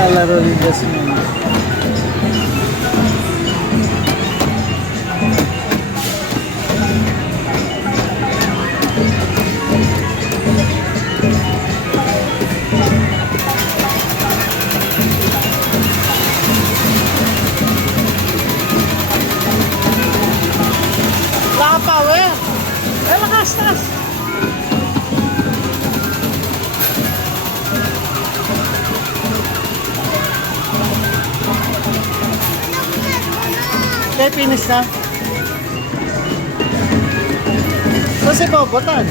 Naglalaro rin kasi yun. Wala ka power. Eh, lakas, lakas. Okay, finish na. So, si Bobotan.